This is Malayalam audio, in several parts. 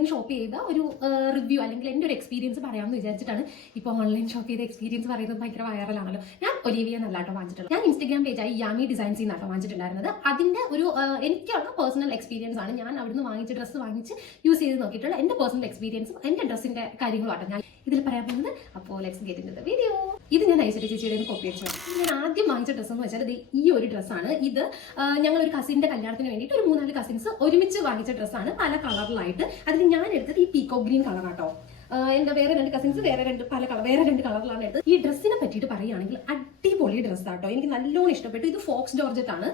ഓൺലൈൻ ഷോപ്പ് ചെയ്ത ഒരു റിവ്യൂ അല്ലെങ്കിൽ എൻ്റെ ഒരു എക്സ്പീരിയൻസ് പറയാമെന്ന് വിചാരിച്ചിട്ടാണ്. ഇപ്പോൾ ഓൺലൈൻ ഷോപ്പ് ചെയ്ത എക്സ്പീരിയൻസ് പറയുന്നത് ഭയങ്കര വൈറലാണല്ലോ. ഞാൻ ഒലിവിയ നല്ലാട്ടോ വാങ്ങിച്ചിട്ടുള്ളത്. ഞാൻ ഇൻസ്റ്റാഗ്രാം പേജായി യാമി ഡിസൈൻസിൽ നിന്നാട്ടോ വാങ്ങിച്ചിട്ടുണ്ടായിരുന്നത്. അതിൻ്റെ ഒരു എനിക്കുള്ള പേഴ്സണൽ എക്സ്പീരിയൻസ് ആണ്. ഞാൻ അവിടുന്ന് വാങ്ങിച്ച ഡ്രസ്സ് വാങ്ങിച്ച് യൂസ് ചെയ്ത് നോക്കിയിട്ടുള്ള എൻ്റെ പേഴ്സണൽ എക്സ്പീരിയൻസും എൻ്റെ ഡ്രസ്സിൻ്റെ കാര്യങ്ങളുമാട്ടോ ഞാൻ ഇതിൽ പറയാൻ പോകുന്നത്. അപ്പോൾ let's get in the video. ഇത് ഞാൻ ഐശ്വര്യ ചേച്ചിയുടെ കോപ്പി വെച്ചു. ഞാൻ ആദ്യം വാങ്ങിച്ച ഡ്രസ്സ് എന്ന് വെച്ചാൽ ഈ ഒരു ഡ്രസ്സാണ്. ഇത് ഞങ്ങൾ ഒരു കസിൻ്റെ കല്യാണത്തിന് വേണ്ടിയിട്ട് ഒരു 3-4 കസിൻസ് ഒരുമിച്ച് വാങ്ങിച്ച ഡ്രസ്സാണ്, പല കളറിലായിട്ട്. അതിൽ ഞാൻ എടുത്തത് ഈ പീക്കോ ഗ്രീൻ കളറാട്ടോ. എൻ്റെ വേറെ 2 കസിൻസ് വേറെ 2 കളറിലാണ് എടുത്തത്. ഈ ഡ്രസ്സിനെ പറ്റിയിട്ട് പറയുകയാണെങ്കിൽ അടിപൊളി ഡ്രസ്സാട്ടോ. എനിക്ക് നല്ലോണം ഇഷ്ടപ്പെട്ടു. ഇത് ഫോക്സ് ജോർജറ്റ് ആണ്.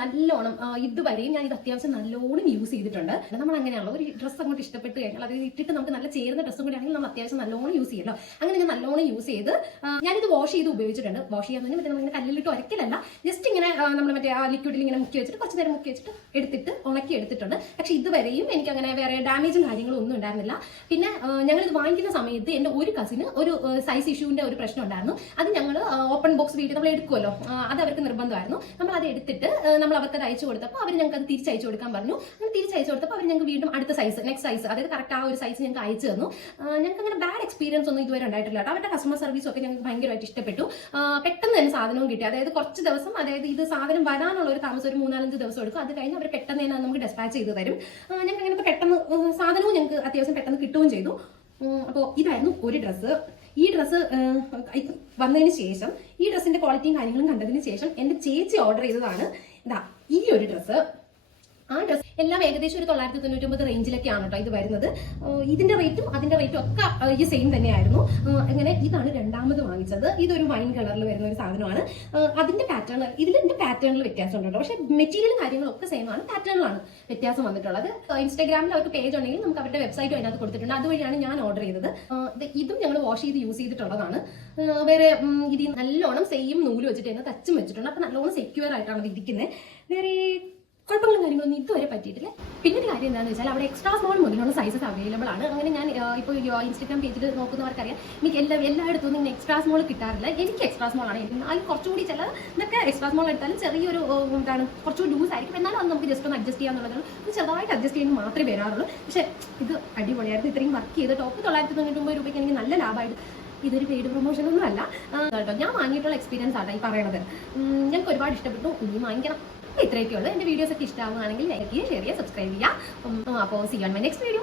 നല്ലോണം ഇതുവരെയും ഞാൻ ഇത് അത്യാവശ്യം നല്ലോണം യൂസ് ചെയ്തിട്ടുണ്ട്. നമ്മൾ അങ്ങനെയാണല്ലോ, ഒരു ഡ്രസ്സ് അങ്ങോട്ട് ഇഷ്ടപ്പെട്ട് കഴിഞ്ഞാൽ അത് ഇട്ടിട്ട് നമുക്ക് നല്ല ചേരുന്ന ഡ്രസ്സും കൂടി ആണെങ്കിൽ നമ്മൾ അത്യാവശ്യം നല്ലോണം യൂസ് ചെയ്യല്ലോ. അങ്ങനെ ഞാൻ നല്ലോണം യൂസ് ചെയ്ത് ഞാനിത് വാഷ് ചെയ്ത് ഉപയോഗിച്ചിട്ടുണ്ട്. വാഷ് ചെയ്യാൻ തന്നെ മറ്റേ നമ്മളിങ്ങനെ കല്ലിലിട്ട് ഉരക്കലല്ല, ജസ്റ്റ് ഇങ്ങനെ നമ്മൾ മറ്റേ ആ ലിക്വിഡിൽ ഇങ്ങനെ മുക്കി വെച്ചിട്ട് കുറച്ച് നേരം മുക്കി വെച്ചിട്ട് എടുത്തിട്ട് ഉണക്കി എടുത്തിട്ടുണ്ട്. പക്ഷെ ഇതുവരെയും എനിക്ക് അങ്ങനെ വേറെ ഡാമേജും കാര്യങ്ങളും ഒന്നും ഉണ്ടായിരുന്നില്ല. പിന്നെ ഞങ്ങളിത് വാങ്ങിക്കുന്ന സമയത്ത് എൻ്റെ ഒരു കസിന് ഒരു സൈസ് ഇഷ്യൂവിൻ്റെ ഒരു പ്രശ്നം ഉണ്ടായിരുന്നു. അത് ഞങ്ങൾ ഓപ്പൺ ബോക്സ് വീട്ടിൽ നമ്മൾ എടുക്കുമല്ലോ, അത് അവർക്ക് നിർബന്ധമായിരുന്നു. നമ്മൾ അത് എടുത്തിട്ട് നമ്മൾ അവർക്ക് അത് അയച്ചു കൊടുത്തപ്പോൾ അവർ ഞങ്ങൾക്ക് അത് തിരിച്ചയച്ചു കൊടുക്കാൻ പറഞ്ഞു. അങ്ങനെ തിരിച്ചയച്ചു കൊടുത്തപ്പോൾ അവർ ഞങ്ങൾക്ക് വീണ്ടും അടുത്ത സൈസ്, നെക്സ്റ്റ് സൈസ്, അതായത് കറക്റ്റ് ആ ഒരു സൈസ് ഞങ്ങൾക്ക് അയച്ചു തന്നു. ഞങ്ങൾക്ക് അങ്ങനെ ബാഡ് എക്സ്പീരിയൻസ് ഒന്നും ഇതുവരെ ഉണ്ടായിട്ടില്ല. അവരുടെ കസ്റ്റമർ സർവീസും ഒക്കെ ഞങ്ങൾക്ക് ഭയങ്കരമായിട്ട് ഇഷ്ടപ്പെട്ടു. പെട്ടെന്ന് തന്നെ സാധനവും കിട്ടി. അതായത് കുറച്ച് ദിവസം, അതായത് ഇത് സാധനം വരാനുള്ള ഒരു താമസം ഒരു 3-4 ദിവസം എടുക്കും. അത് കഴിഞ്ഞ് അവർ പെട്ടെന്ന് തന്നെ നമുക്ക് ഡെസ്പാച്ച് ചെയ്ത് തരും. ഞങ്ങൾക്ക് അങ്ങനത്തെ പെട്ടെന്ന് സാധനവും ഞങ്ങൾക്ക് അത്യാവശ്യം പെട്ടെന്ന് കിട്ടുകയും ചെയ്തു. അപ്പോൾ ഇതായിരുന്നു ഒരു ഡ്രസ്സ്. ഈ ഡ്രസ്സ് വന്നതിന് ശേഷം, ഈ ഡ്രസ്സിന്റെ ക്വാളിറ്റിയും കാര്യങ്ങളും കണ്ടതിന് ശേഷം എൻ്റെ ചേച്ചി ഓർഡർ ചെയ്തതാണ് ഇതാ ഈ ഒരു ഡ്രസ്സ്. ആ ഡ്രസ്സ് എല്ലാം ഏകദേശം ഒരു 999 റേഞ്ചിലൊക്കെയാണ് കേട്ടോ ഇത് വരുന്നത്. ഇതിന്റെ റേറ്റും അതിന്റെ റേറ്റും ഒക്കെ ഈ സെയിം തന്നെയായിരുന്നു. അങ്ങനെ ഇതാണ് രണ്ടാമത് വാങ്ങിച്ചത്. ഇതൊരു വൈൻ കളറിൽ വരുന്ന ഒരു സാധനമാണ്. അതിന്റെ പാറ്റേൺ, ഇതിന്റെ പാറ്റേണിൽ വ്യത്യാസം ഉണ്ട് കേട്ടോ. പക്ഷെ മെറ്റീരിയലും കാര്യങ്ങളും ഒക്കെ സെയിം ആണ്, പാറ്റേണിലാണ് വ്യത്യാസം വന്നിട്ടുള്ളത്. ഇൻസ്റ്റാഗ്രാമിൽ അവർക്ക് പേജ് ഉണ്ടെങ്കിൽ നമുക്ക് അവരുടെ വെബ്സൈറ്റും അതിനകത്ത് കൊടുത്തിട്ടുണ്ട്. അതുവഴിയാണ് ഞാൻ ഓർഡർ ചെയ്തത്. ഇതും ഞങ്ങൾ വാഷ് ചെയ്ത് യൂസ് ചെയ്തിട്ടുള്ളതാണ്. വേറെ ഇതിൽ നല്ലോണം സെയിം നൂല് വെച്ചിട്ട് തന്നെ തച്ചും വെച്ചിട്ടുണ്ട്. അപ്പൊ നല്ലോണം സെക്യൂർ ആയിട്ടാണ് ഇത് ഇരിക്കുന്നത്. വേറെ കുഴപ്പങ്ങളും കാര്യങ്ങളൊന്നും ഇതുവരെ പറ്റിയിട്ടില്ല. പിന്നെ ഒരു കാര്യം എന്താണെന്ന് വെച്ചാൽ അവിടെ എക്സ്ട്രാ സ്മോൾ മുതലുള്ള സൈസസ് അവൈലബിൾ ആണ്. അങ്ങനെ ഞാൻ ഇപ്പോൾ ഇൻസ്റ്റാഗ്രാം പേജിൽ നോക്കുന്നവർക്കറിയാം, എനിക്ക് എല്ലായിടത്തും ഇങ്ങനെ എക്സ്ട്രാ സ്മോൾ കിട്ടാറില്ല. എനിക്ക് എക്സ്ട്രാ സ്മോൾ ആണ്. എന്നാലും കുറച്ചുകൂടി ചില ഇതൊക്കെ എക്സ്ട്രാ സ്മോൾ എടുത്താലും ചെറിയൊരു എന്താണ് കുറച്ചുകൂടി ലൂസ് ആയിരിക്കും. എന്നാലും അത് നമുക്ക് ജസ്റ്റ് ഒന്ന് അഡ്ജസ്റ്റ് ചെയ്യാന്നുള്ളതാണ്. ചെറുതായിട്ട് അഡ്ജസ്റ്റ് ചെയ്യുന്നത് മാത്രമേ വരാറുള്ളൂ. പക്ഷേ ഇത് അടിപൊളിയായിരുന്നു. ഇത്രയും വർക്ക് ചെയ്ത് ടോപ്പ് 999 രൂപയ്ക്ക് എനിക്ക് നല്ല ലാഭമായിട്ട്. ഇതൊരു പെയ്ഡ് പ്രൊമോഷൻ ഒന്നും അല്ല കേട്ടോ. ഞാൻ വാങ്ങിയിട്ടുള്ള എക്സ്പീരിയൻസ് ആണ് ഈ പറയണത്. ഞങ്ങൾക്ക് ഒരുപാട് ഇഷ്ടപ്പെട്ടു. ഇനി വാങ്ങിക്കണം. ഇത്രയൊക്കെയുള്ളൂ. എൻ്റെ വീഡിയോസ് ഒക്കെ ഇഷ്ടമാവുകയാണെങ്കിൽ ലൈക്ക് ചെയ്യുക, ഷെയർ ചെയ്യുക, സബ്സ്ക്രൈബ് ചെയ്യുക. അപ്പോൾ see you on my next video.